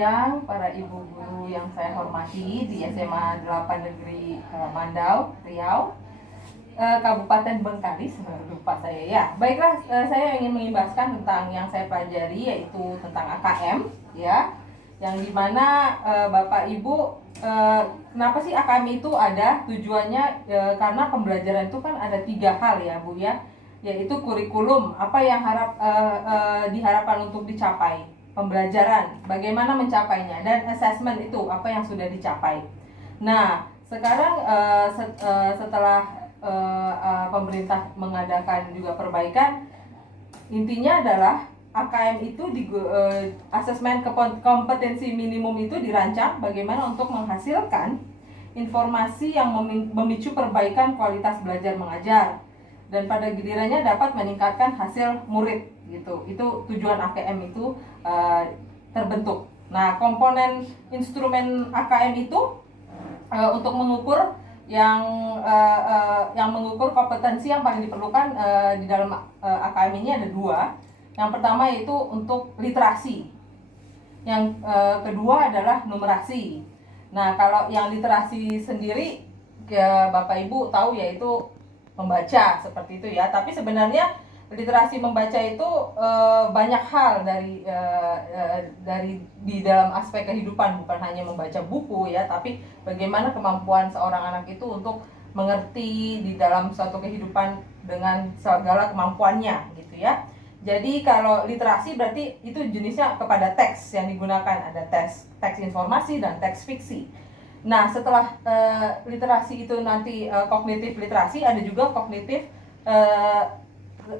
Yang para ibu guru yang saya hormati di SMA 8 Negeri Mandau, Riau, Kabupaten Bengkalis, lupa saya ya. Baiklah, saya ingin mengimbaskan tentang yang saya pelajari, yaitu tentang AKM, ya. Yang dimana Bapak Ibu, kenapa sih AKM itu ada? Tujuannya karena pembelajaran itu kan ada 3 hal ya Bu ya, yaitu kurikulum, apa yang diharapkan untuk dicapai, pembelajaran, bagaimana mencapainya, dan assessment itu apa yang sudah dicapai. Nah, sekarang setelah pemerintah mengadakan juga perbaikan, intinya adalah AKM itu asesmen kompetensi minimum itu dirancang bagaimana untuk menghasilkan informasi yang memicu perbaikan kualitas belajar mengajar dan pada gilirannya dapat meningkatkan hasil murid gitu. Itu tujuan AKM itu terbentuk. Nah, komponen instrumen AKM itu untuk mengukur yang mengukur kompetensi yang paling diperlukan di dalam AKM ini ada 2. Yang pertama yaitu untuk literasi. Yang kedua adalah numerasi. Nah, kalau yang literasi sendiri Bapak Ibu tahu yaitu membaca seperti itu ya. Tapi sebenarnya literasi membaca itu banyak hal dari di dalam aspek kehidupan, bukan hanya membaca buku ya, tapi bagaimana kemampuan seorang anak itu untuk mengerti di dalam suatu kehidupan dengan segala kemampuannya gitu ya. Jadi kalau literasi berarti itu jenisnya kepada teks yang digunakan, ada teks informasi dan teks fiksi. Nah, setelah literasi itu nanti kognitif literasi, ada juga kognitif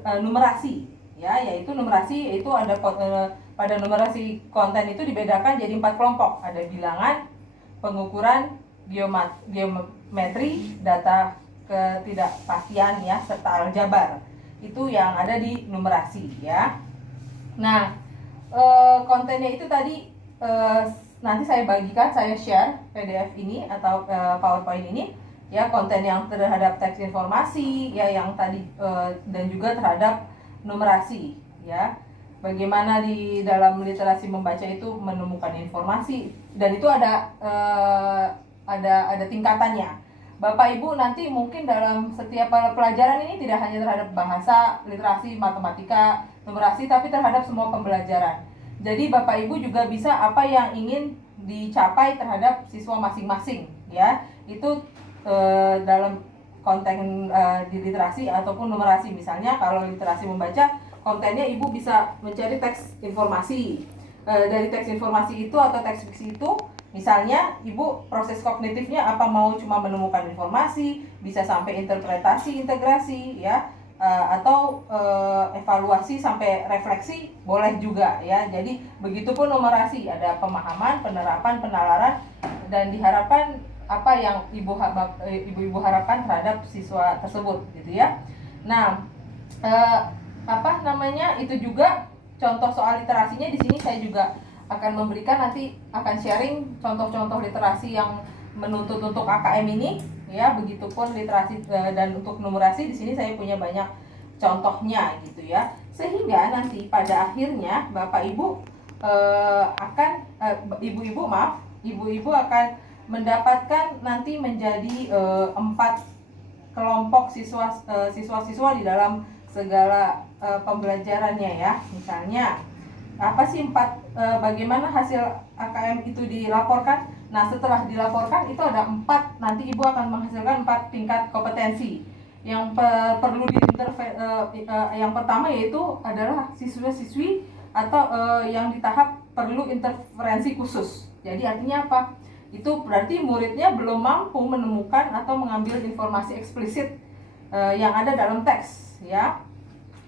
numerasi ya, yaitu numerasi itu ada pada numerasi konten itu dibedakan jadi 4 kelompok. Ada bilangan, pengukuran, geometri, data ketidakpastian ya, serta aljabar. Itu yang ada di numerasi ya. Nah, kontennya itu tadi nanti saya bagikan, saya share PDF ini atau PowerPoint ini ya, konten yang terhadap teks informasi ya, yang tadi dan juga terhadap numerasi ya. Bagaimana di dalam literasi membaca itu menemukan informasi, dan itu ada tingkatannya. Bapak Ibu nanti mungkin dalam setiap pelajaran ini tidak hanya terhadap bahasa, literasi, matematika, numerasi, tapi terhadap semua pembelajaran. Jadi Bapak Ibu juga bisa apa yang ingin dicapai terhadap siswa masing-masing ya. Itu dalam konten di literasi ataupun numerasi. Misalnya kalau literasi membaca, kontennya Ibu bisa mencari teks informasi. Dari teks informasi itu atau teks fiksi itu, misalnya Ibu proses kognitifnya apa, mau cuma menemukan informasi, bisa sampai interpretasi, integrasi ya, atau evaluasi sampai refleksi boleh juga ya. Jadi begitupun numerasi, ada pemahaman, penerapan, penalaran, dan diharapkan apa yang ibu-ibu harapkan terhadap siswa tersebut gitu ya. Nah, itu juga contoh soal literasinya di sini saya juga akan memberikan, nanti akan sharing contoh-contoh literasi yang menuntut untuk AKM ini ya. Begitupun literasi dan untuk numerasi di sini saya punya banyak contohnya gitu ya. Sehingga nanti pada akhirnya Bapak Ibu ibu-ibu akan mendapatkan nanti menjadi 4 kelompok siswa-siswa di dalam segala pembelajarannya ya. Misalnya apa sih bagaimana hasil AKM itu dilaporkan. Nah, setelah dilaporkan itu ada 4, nanti Ibu akan menghasilkan 4 tingkat kompetensi yang perlu yang pertama yaitu adalah siswa-siswi atau yang di tahap perlu interferensi khusus. Jadi artinya apa? Itu berarti muridnya belum mampu menemukan atau mengambil informasi eksplisit yang ada dalam teks ya.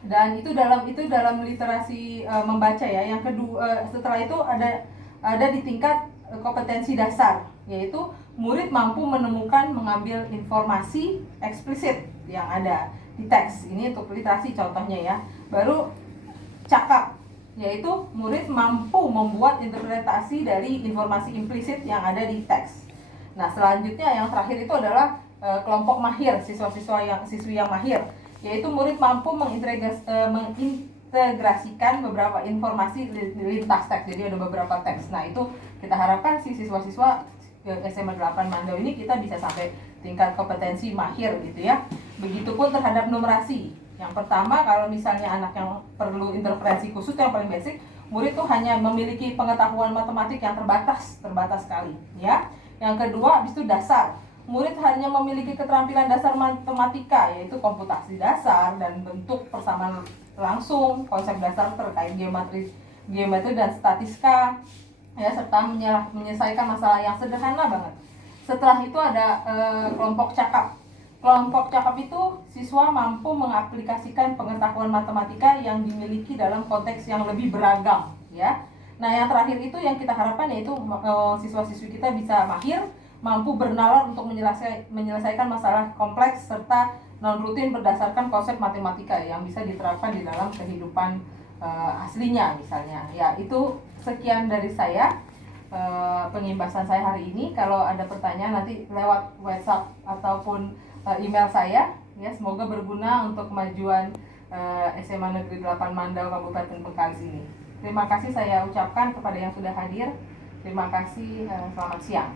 Dan itu dalam literasi membaca ya. Yang kedua, setelah itu ada di tingkat kompetensi dasar, yaitu murid mampu menemukan, mengambil informasi eksplisit yang ada di teks. Ini untuk literasi contohnya ya. Baru cakap, yaitu murid mampu membuat interpretasi dari informasi implisit yang ada di teks. Nah, selanjutnya yang terakhir itu adalah kelompok mahir, siswi yang mahir, yaitu murid mampu mengintegrasikan beberapa informasi lintas teks. Jadi ada beberapa teks. Nah, itu kita harapkan si siswa-siswa SMA 8 Mandau ini kita bisa sampai tingkat kompetensi mahir gitu ya. Begitupun terhadap numerasi. Yang pertama, kalau misalnya anak yang perlu intervensi khusus yang paling basic, murid tuh hanya memiliki pengetahuan matematik yang terbatas sekali ya. Yang kedua, habis itu dasar. Murid hanya memiliki keterampilan dasar matematika, yaitu komputasi dasar dan bentuk persamaan langsung, konsep dasar terkait geometri dan statistika, ya, serta menyelesaikan masalah yang sederhana banget. Setelah itu ada kelompok cakap. Kelompok cakap itu siswa mampu mengaplikasikan pengetahuan matematika yang dimiliki dalam konteks yang lebih beragam, ya. Nah, yang terakhir itu yang kita harapkan yaitu siswa-siswi kita bisa mahir, mampu bernalar untuk menyelesaikan masalah kompleks serta non rutin berdasarkan konsep matematika yang bisa diterapkan di dalam kehidupan aslinya misalnya. Ya, itu sekian dari saya pengimbasan saya hari ini. Kalau ada pertanyaan nanti lewat WhatsApp ataupun email saya, ya, semoga berguna untuk kemajuan SMA Negeri 8 Mandau Kabupaten Bengkalis ini. Terima kasih saya ucapkan kepada yang sudah hadir. Terima kasih, selamat siang.